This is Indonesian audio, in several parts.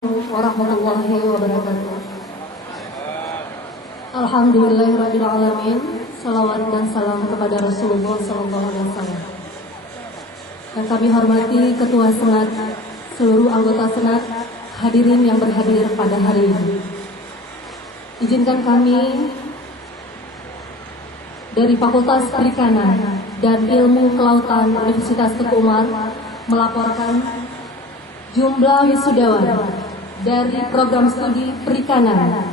Warahmatullahi wabarakatuh. Alhamdulillahirrabbilalamin. Salawat dan salam kepada Rasulullah SAW. Yang kami hormati Ketua Senat, seluruh anggota Senat, hadirin yang berhadir pada hari ini. Izinkan kami dari Fakultas Perikanan dan Ilmu Kelautan Universitas Teguh Umar melaporkan jumlah wisudawan dari program studi perikanan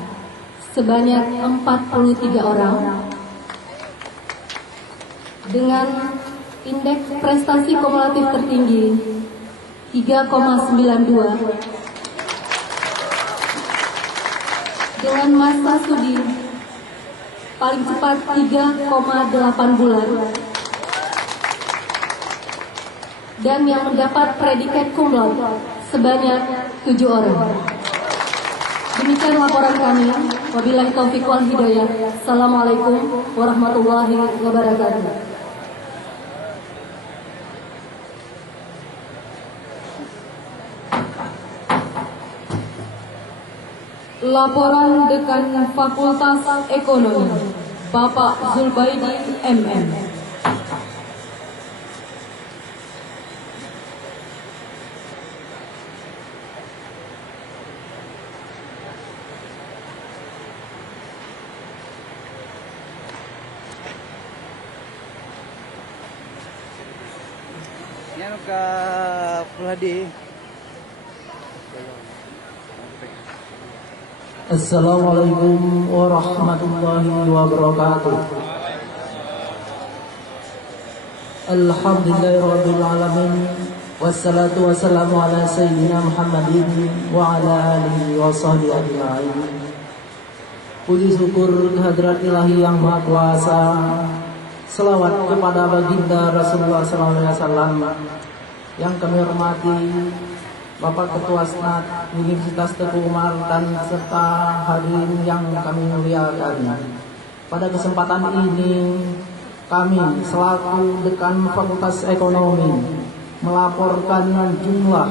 sebanyak 43 orang dengan indeks prestasi kumulatif tertinggi 3,92 dengan masa studi paling cepat 3,8 bulan dan yang mendapat predikat cum laude sebanyak 7 orang. Demikian laporan kami. Wabillahi taufiq wal hidayah. Assalamualaikum warahmatullahi wabarakatuh. Laporan Dekan Fakultas Ekonomi, Bapak Zulbaidi MM. Kak Fuladi. Assalamualaikum warahmatullahi wabarakatuh. Alhamdulillahirabbil alamin. Wassalatu wassalamu ala sayyidina Muhammadin wa ala alihi wa sahbihi ajma'in. Puji syukur kehadirat Ilahi yang Maha Kuasa. Selawat kepada baginda Rasulullah SAW. Yang kami hormati Bapak Ketua Senat Universitas Teguh Umar dan serta hadirin yang kami muliakan. Pada kesempatan ini kami selaku Dekan Fakultas Ekonomi melaporkan jumlah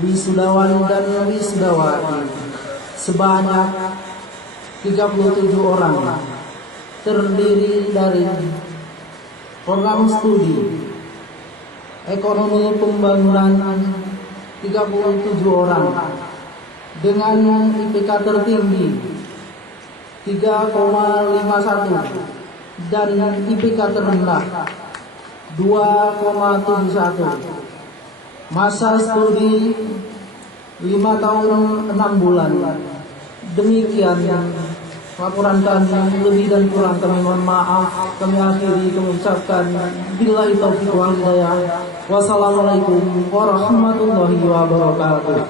wisudawan dan wisudawati sebanyak 37 orang, terdiri dari program studi Ekonomi Pembangunan 37 orang dengan IPK tertinggi 3,51 dan IPK terendah 2,71. Masa studi 5 tahun 6 bulan. Demikian laporan kami, lebih dan kurang kami mohon maaf. Kami akhiri mengucapkan billahi taufiq wal hidayah. Wassalamualaikum warahmatullahi wabarakatuh.